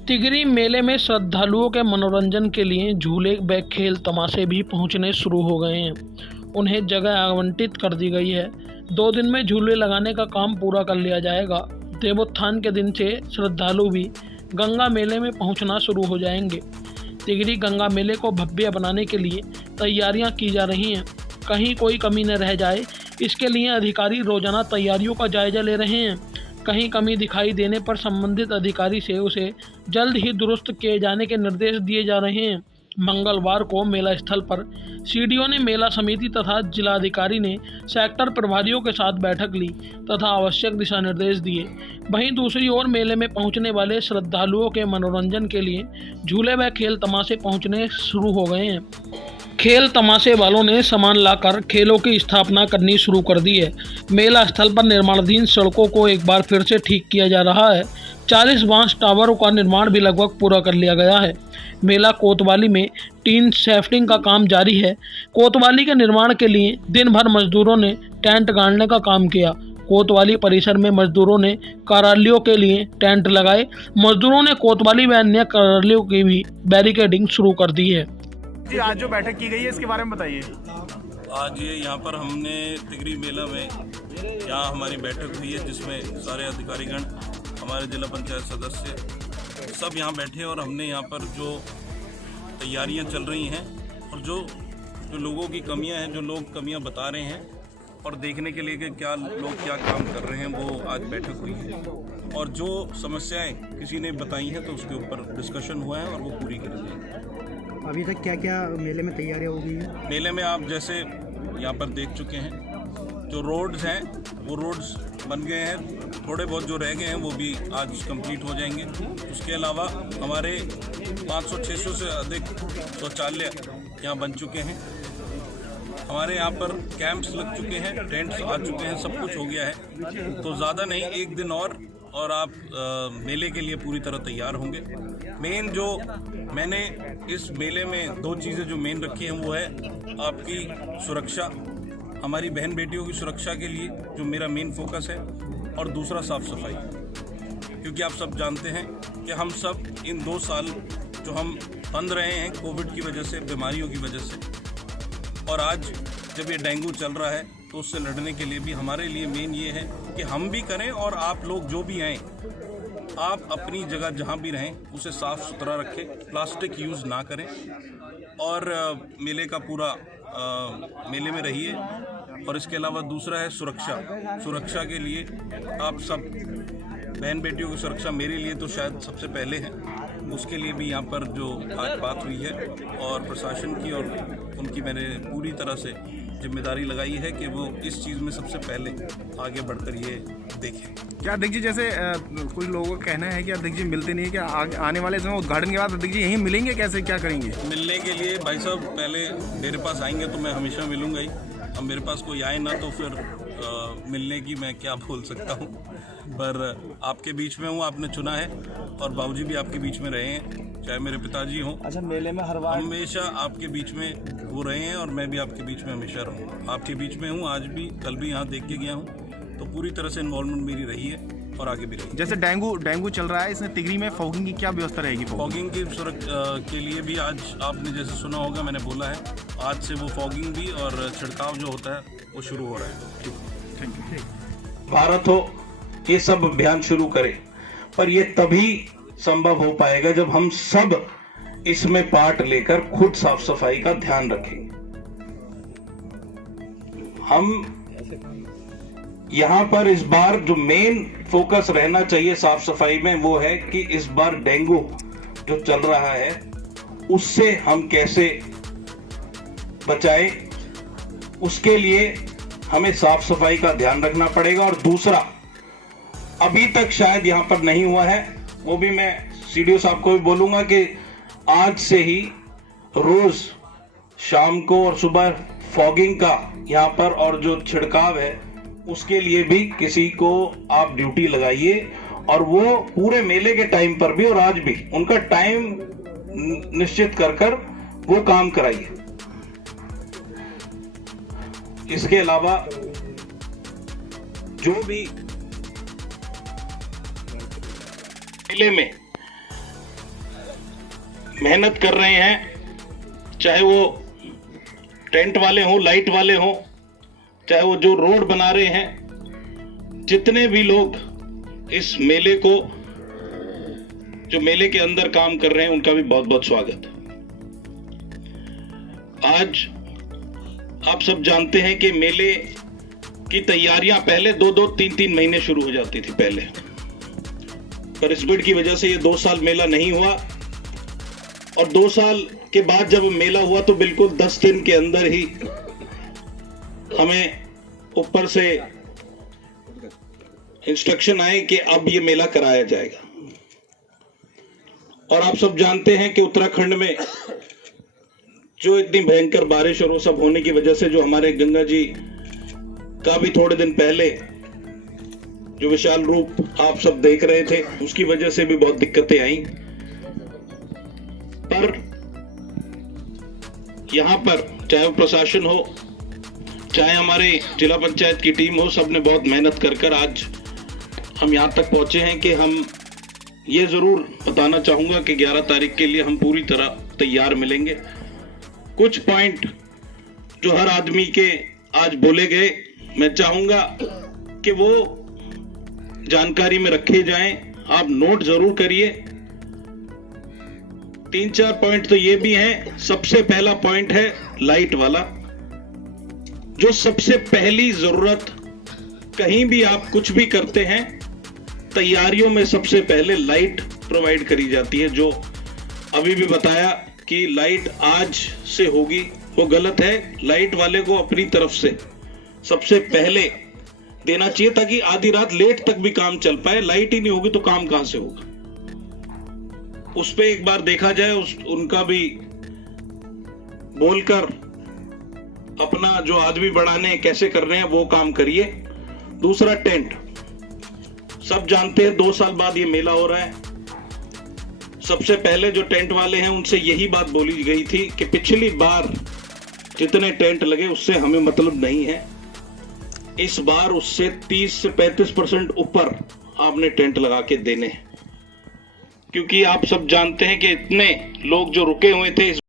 तिगरी मेले में श्रद्धालुओं के मनोरंजन के लिए झूले व खेल तमाशे भी पहुंचने शुरू हो गए हैं। उन्हें जगह आवंटित कर दी गई है। 2 दिन में झूले लगाने का काम पूरा कर लिया जाएगा। देवोत्थान के दिन से श्रद्धालु भी गंगा मेले में पहुंचना शुरू हो जाएंगे। तिगरी गंगा मेले को भव्य बनाने के लिए तैयारियां की जा रही हैं। कहीं कोई कमी न रह जाए, इसके लिए अधिकारी रोजाना तैयारियों का जायजा ले रहे हैं। कहीं कमी दिखाई देने पर संबंधित अधिकारी से उसे जल्द ही दुरुस्त किए जाने के निर्देश दिए जा रहे हैं। मंगलवार को मेला स्थल पर सीडीओ ने मेला समिति तथा जिलाधिकारी ने सेक्टर प्रभारियों के साथ बैठक ली तथा आवश्यक दिशा निर्देश दिए। वहीं दूसरी ओर मेले में पहुंचने वाले श्रद्धालुओं के मनोरंजन के लिए झूले व खेल तमाशे पहुंचने शुरू हो गए हैं। खेल तमाशे वालों ने सामान लाकर खेलों की स्थापना करनी शुरू कर दी है। मेला स्थल पर निर्माणाधीन सड़कों को एक बार फिर से ठीक किया जा रहा है। 40 बांस टावरों का निर्माण भी लगभग पूरा कर लिया गया है। मेला कोतवाली में टीन शेफ्टिंग का काम जारी है। कोतवाली के निर्माण के लिए दिन भर मजदूरों ने टेंट गाड़ने का काम किया। कोतवाली परिसर में मजदूरों ने कार्यालयों के लिए टेंट लगाए। मजदूरों ने कोतवाली व अन्य कार्यालयों की भी बैरिकेडिंग शुरू कर दी है। जी, आज जो बैठक की गई है इसके बारे में बताइए। आज ये यहाँ पर हमने तिगरी मेला में यहाँ हमारी बैठक हुई है, जिसमें सारे अधिकारीगण, हमारे जिला पंचायत सदस्य सब यहाँ बैठे और हमने यहाँ पर जो तैयारियाँ चल रही हैं और जो लोगों की कमियाँ हैं, जो लोग कमियाँ बता रहे हैं और देखने के लिए कि क्या लोग क्या काम कर रहे हैं, वो आज बैठक हुई है। और जो समस्याएं किसी ने बताई हैं तो उसके ऊपर डिस्कशन हुआ है और वो पूरी करी जाएगी। अभी तक क्या क्या मेले में तैयारियां हो गई हैं? मेले में आप जैसे यहाँ पर देख चुके हैं, जो रोड्स हैं वो रोड्स बन गए हैं। थोड़े बहुत जो रह गए हैं वो भी आज कंप्लीट हो जाएंगे। उसके अलावा हमारे 500-600 से अधिक शौचालय यहाँ बन चुके हैं। हमारे यहाँ पर कैंप्स लग चुके हैं, टेंट्स आ चुके हैं, सब कुछ हो गया है। तो ज़्यादा नहीं, 1 दिन और आप मेले के लिए पूरी तरह तैयार होंगे। मेन जो मैंने इस मेले में 2 चीज़ें जो मेन रखी हैं वो है आपकी सुरक्षा, हमारी बहन बेटियों की सुरक्षा के लिए जो मेरा मेन फोकस है, और दूसरा साफ़ सफाई। क्योंकि आप सब जानते हैं कि हम सब इन 2 साल जो हम बंद रहे हैं कोविड की वजह से, बीमारियों की वजह से, और आज जब ये डेंगू चल रहा है तो उससे लड़ने के लिए भी हमारे लिए मेन ये है कि हम भी करें और आप लोग जो भी आएँ, आप अपनी जगह जहाँ भी रहें उसे साफ़ सुथरा रखें, प्लास्टिक यूज़ ना करें और मेले का पूरा मेले में रहिए। और इसके अलावा दूसरा है सुरक्षा के लिए आप सब बहन बेटियों की सुरक्षा मेरे लिए तो शायद सबसे पहले है। उसके लिए भी यहाँ पर जो आज बात हुई है और प्रशासन की और उनकी मैंने पूरी तरह से जिम्मेदारी लगाई है कि वो इस चीज़ में सबसे पहले आगे बढ़कर ये देखें। क्या अध्यक्ष जी, जैसे कुछ लोगों का कहना है कि अध्यक्ष जी मिलते नहीं है, क्या आने वाले समय उद्घाटन के बाद अध्यक्ष जी यहीं मिलेंगे, कैसे क्या करेंगे? मिलने के लिए भाई साहब पहले मेरे पास आएंगे तो मैं हमेशा मिलूंगा ही। अब मेरे पास कोई आए ना तो फिर मिलने की मैं क्या बोल सकता हूँ। पर आपके बीच में हूँ, आपने चुना है, और बाबूजी भी आपके बीच में रहे हैं, चाहे मेरे पिताजी हों। अच्छा, मेले में हर बार हमेशा आपके बीच में वो रहे हैं और मैं भी आपके बीच में हमेशा रहूँगा। आपके बीच में हूँ, आज भी, कल भी यहाँ देख के गया हूँ, तो पूरी तरह से इन्वॉल्वमेंट मेरी रही है और आगे भी रही। जैसे डेंगू चल रहा है, इसमें तिगरी में फॉगिंग की क्या व्यवस्था रहेगी? फॉगिंग की सुरक्षा के लिए भी आज आपने जैसे सुना होगा, मैंने बोला है, आज से वो फॉगिंग भी और छिड़काव जो होता है वो शुरू हो रहा है। Thank you. भारत हो ये सब अभियान शुरू करे, पर ये तभी संभव हो पाएगा जब हम सब इसमें पार्ट लेकर खुद साफ सफाई का ध्यान रखेंगे। हम यहां पर इस बार जो मेन फोकस रहना चाहिए साफ सफाई में वो है कि इस बार डेंगू जो चल रहा है उससे हम कैसे बचाएं, उसके लिए हमें साफ सफाई का ध्यान रखना पड़ेगा। और दूसरा, अभी तक शायद यहां पर नहीं हुआ है, वो भी मैं सीडीओ साहब को भी बोलूंगा कि आज से ही रोज शाम को और सुबह फॉगिंग का यहां पर और जो छिड़काव है उसके लिए भी किसी को आप ड्यूटी लगाइए, और वो पूरे मेले के टाइम पर भी और आज भी उनका टाइम निश्चित कर वो काम कराइए। इसके अलावा जो भी मेले में मेहनत कर रहे हैं, चाहे वो टेंट वाले हों, लाइट वाले हों, चाहे वो जो रोड बना रहे हैं, जितने भी लोग इस मेले को, जो मेले के अंदर काम कर रहे हैं, उनका भी बहुत बहुत स्वागत है। आज आप सब जानते हैं कि मेले की तैयारियां पहले 2-2, 3-3 महीने शुरू हो जाती थी पहले, पर इस भीड़ की वजह से ये 2 साल मेला नहीं हुआ, और 2 साल के बाद जब मेला हुआ तो बिल्कुल 10 दिन के अंदर ही हमें ऊपर से इंस्ट्रक्शन आए कि अब ये मेला कराया जाएगा। और आप सब जानते हैं कि उत्तराखंड में जो इतनी भयंकर बारिश और वो सब होने की वजह से जो हमारे गंगा जी का भी थोड़े दिन पहले जो विशाल रूप आप सब देख रहे थे, उसकी वजह से भी बहुत दिक्कतें आई। पर यहां पर चाहे वो प्रशासन हो, चाहे हमारे जिला पंचायत की टीम हो, सबने बहुत मेहनत कर आज हम यहां तक पहुंचे हैं कि हम ये जरूर बताना चाहूंगा कि 11 तारीख के लिए हम पूरी तरह तैयार मिलेंगे। कुछ पॉइंट जो हर आदमी के आज बोले गए, मैं चाहूंगा कि वो जानकारी में रखे जाएं, आप नोट जरूर करिए। 3-4 पॉइंट तो ये भी हैं। सबसे पहला पॉइंट है लाइट वाला, जो सबसे पहली जरूरत, कहीं भी आप कुछ भी करते हैं, तैयारियों में सबसे पहले लाइट प्रोवाइड करी जाती है। जो अभी भी बताया कि लाइट आज से होगी, वो गलत है। लाइट वाले को अपनी तरफ से सबसे पहले देना चाहिए, ताकि आधी रात लेट तक भी काम चल पाए। लाइट ही नहीं होगी तो काम कहां से होगा? उस पे एक बार देखा जाए, उनका भी बोलकर अपना जो आदमी बढ़ाने कैसे कर रहे हैं वो काम करिए। दूसरा, टेंट। सब जानते हैं 2 साल बाद ये मेला हो रहा है। सबसे पहले जो टेंट वाले हैं उनसे यही बात बोली गई थी कि पिछली बार जितने टेंट लगे उससे हमें मतलब नहीं है, इस बार उससे 30 से 35% ऊपर आपने टेंट लगा के देने हैं। क्योंकि आप सब जानते हैं कि इतने लोग जो रुके हुए थे इस